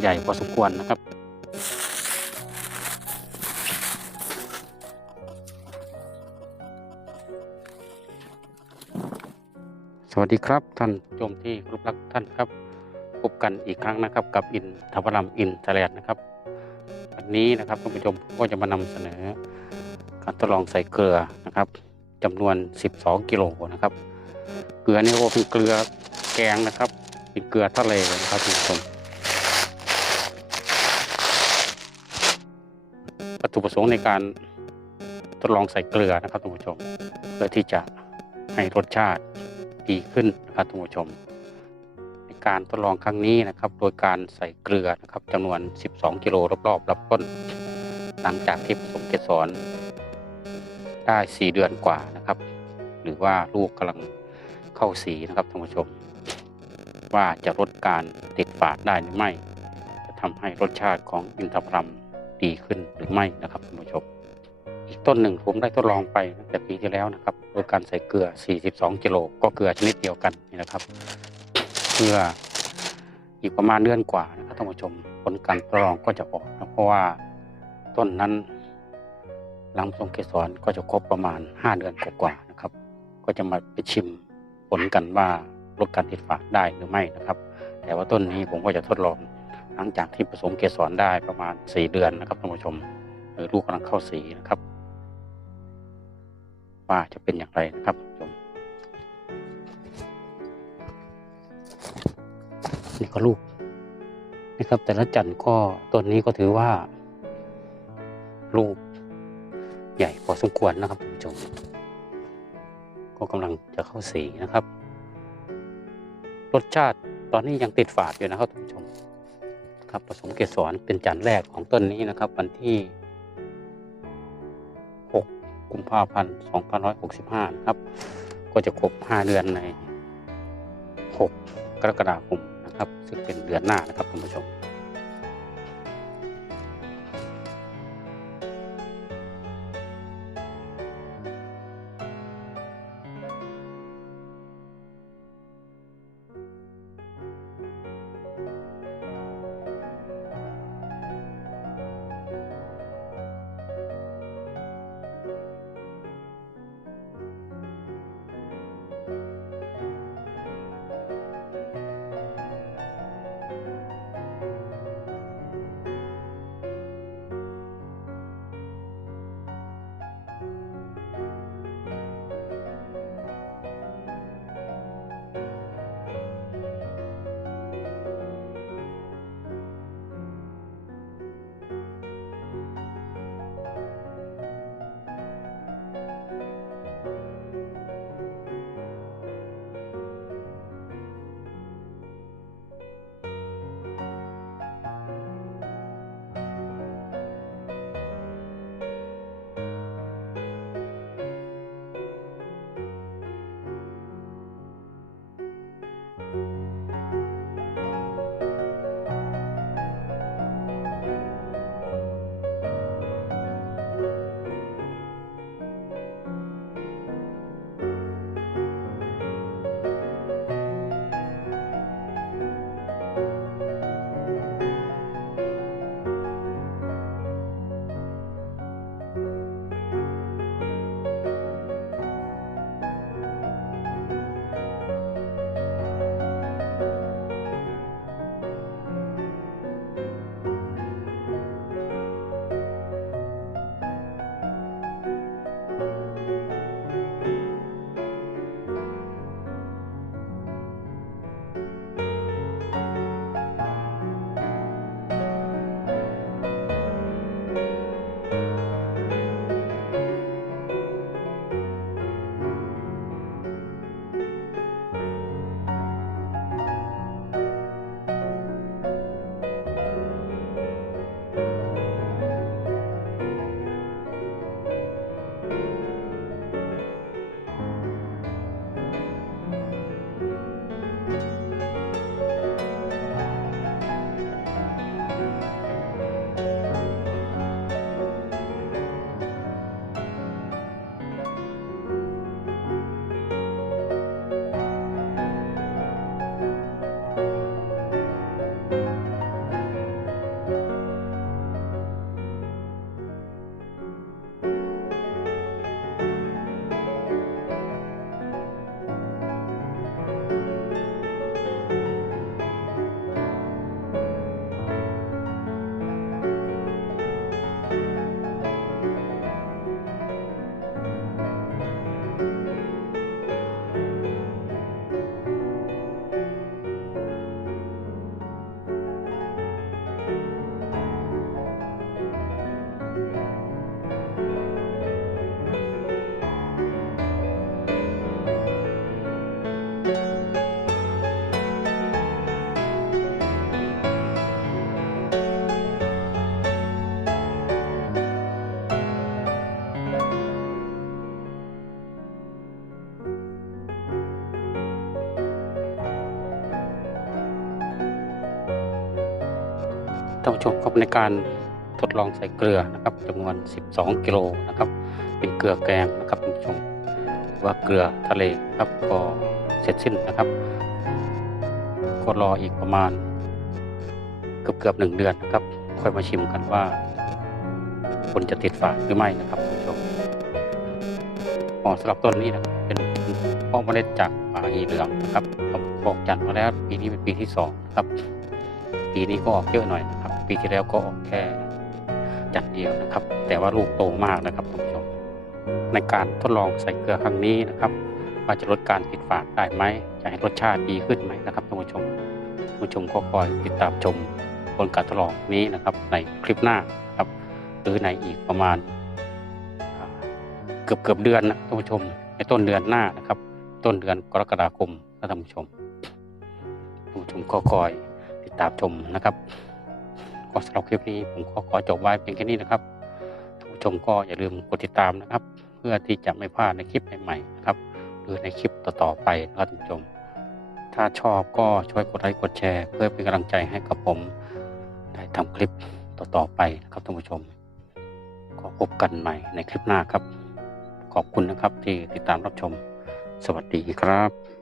ใหญ่พอสมควรนะครับ สวัสดีครับท่านผู้ชมที่เคารพรักท่านครับพบกันอีกครั้งนะครับกับอินทวรัมอินเทเลตนะครับ วันนี้นะครับท่านผู้ชมก็จะมานำเสนอ การทดลองใส่เกลือนะครับจำนวน 12 กิโลนะครับ เกลือนี่ก็เป็นเกลือแกงนะครับ เป็นเกลือทะเลนะครับท่านผู้ชม วัตถุประสงค์ในการทดลองใส่เกลือนะครับท่านผู้ชม เพื่อที่จะให้รสชาติดีขึ้นนะครับท่านผู้ชม ในการทดลองครั้งนี้นะครับ โดยการใส่เกลือนะครับจำนวน 12 กิโลรอบๆรับต้น หลังจากที่ผสมเกสรได้ 4 เดือนกว่านะครับ หรือว่าลูกกำลังเข้าสีนะครับท่านผู้ชม ว่าจะลดการติดฝาดได้หรือไม่ จะทำให้รสชาติของอินทผลัม ดีขึ้นหรือไม่นะครับท่านผู้ชม อีกต้นหนึ่งผมได้ทดลองไปตั้งแต่ปีที่แล้วนะครับโดยการใส่เกลือ 42กิโลก็เกลือชนิดเดียวกันนี่นะครับ เพื่ออีกประมาณเดือนกว่านะครับท่านผู้ชมผลการทดลองก็จะออกนะเพราะว่าต้นนั้นหลังผสมเกสรก็จะครบประมาณ 5 เดือนกว่าๆนะครับ ก็จะมาไปชิมผลกันว่าลดการติดฝาดได้หรือไม่นะครับ แต่ว่าต้นนี้ผมก็จะทดลอง หลังจากที่ผสมเกสรได้ประมาณ 4 เดือนนะครับท่านผู้ชมหรือลูกกำลังเข้าสีนะครับ ว่าจะเป็นอย่างไรนะครับท่านผู้ชมนี่ก็ลูกนะครับ แต่ละจันทร์ก็ต้นนี้ก็ถือว่า ลูกใหญ่พอสมควรนะครับท่านผู้ชม ก็กำลังจะเข้าสีนะครับ รสชาติตอนนี้ยังติดฝาดอยู่นะครับท่านผู้ชม ครับผสมเกสรเป็นจันทร์แรกของต้นนี้นะครับ วันที่ 6 กุมภาพันธ์ 2565 นะครับ ก็จะครบ 5 เดือนใน 6 กรกฎาคมนะครับ ซึ่งเป็นเดือนหน้านะครับท่านผู้ชม ท่านผู้ชมครับในการทดลองใส่เกลือนะครับจำนวน 12 กิโลนะครับ เป็นเกลือแกงนะครับท่านผู้ชม ว่าเกลือทะเลครับก็เสร็จสิ้นนะครับก็รออีกประมาณเกือบเกือบหนึ่งเดือนนะครับ ค่อยมาชิมกันว่าผลจะติดฝาหรือไม่นะครับท่านผู้ชมอ๋อสำหรับต้นนี้นะครับเป็นพาะเมล็ดจากป่าหีเหลืองนะครับบอกจัดมาแล้วปีนี้เป็นปีที่สองนะครับ ปีนี้ก็ออกเยอะหน่อยนะ ปีที่แล้วก็ออกแค่จัดเดียวนะครับ แต่ว่าลูกโตมากนะครับท่านผู้ชมในการทดลองใส่เกลือครั้งนี้นะครับ ว่าจะลดการติดฝาดได้ไหมจะให้รสชาติดีขึ้นไหมนะครับท่านผู้ชมท่านผู้ชมก็คอยติดตามชมผลการทดลองนี้นะครับ ในคลิปหน้าครับ หรือในอีกประมาณเกือบเกือบเดือนนะท่านผู้ชม ในต้นเดือนหน้านะครับ ต้นเดือนกรกฎาคมนะท่านผู้ชมท่านผู้ชมก็คอยติดตามชมนะครับ ก็สำหรับคลิปนี้ผมก็ขอจบไว้เพียงแค่นี้นะครับท่านผู้ชมก็อย่าลืมกดติดตามนะครับ เพื่อที่จะไม่พลาดในคลิปใหม่ๆนะครับ หรือในคลิปต่อๆไปนะครับท่านผู้ชม ถ้าชอบก็ช่วยกดไลค์กดแชร์ เพื่อเป็นกำลังใจให้กับผมได้ทำคลิปต่อๆไปนะครับท่านผู้ชม ก็พบกันใหม่ในคลิปหน้าครับ ขอบคุณนะครับที่ติดตามรับชม สวัสดีครับ